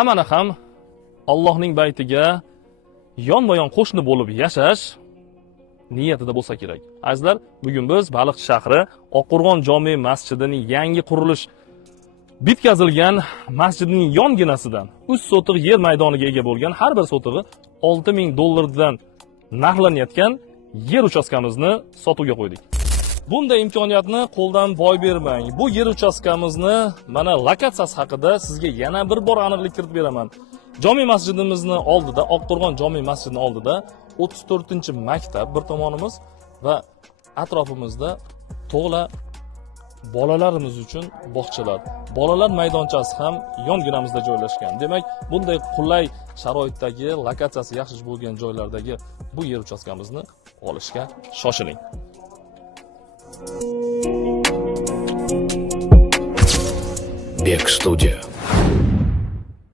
hammani ham Allohning baytiga yonma-yon qo'shni bo'lib yashash niyatida bo'lsa kerak. Azizlar, bugun biz Baliqchi shahri Oqqo'rg'on jome masjidining yangi qurilish bitkazilgan masjidning yonginasidan 3 sotiq yer maydoniga ega bo'lgan, har bir sotig'i $6000 narxlanayotgan yer uchastkamizni sotuvga qo'ydik. Bunday imkoniyatni qo'ldan boy bermang. Bu yer uchastkamizni mana lokatsiyasi haqida sizga yana bir bor aniqlik kiritib beraman. Jome masjidimizni oldida, Oqqo'rg'on jome masjidining oldida 34-maktab bir tomonimiz va atrofimizda to'g'la bolalarimiz uchun bog'chalar, bolalar maydonchasi ham yonginamizda joylashgan. Demak, bunday qulay sharoitdagi, lokatsiyasi yaxshi bo'lgan joylardagi bu yer uchastkamizni olishga shoshiling. Bek Studio.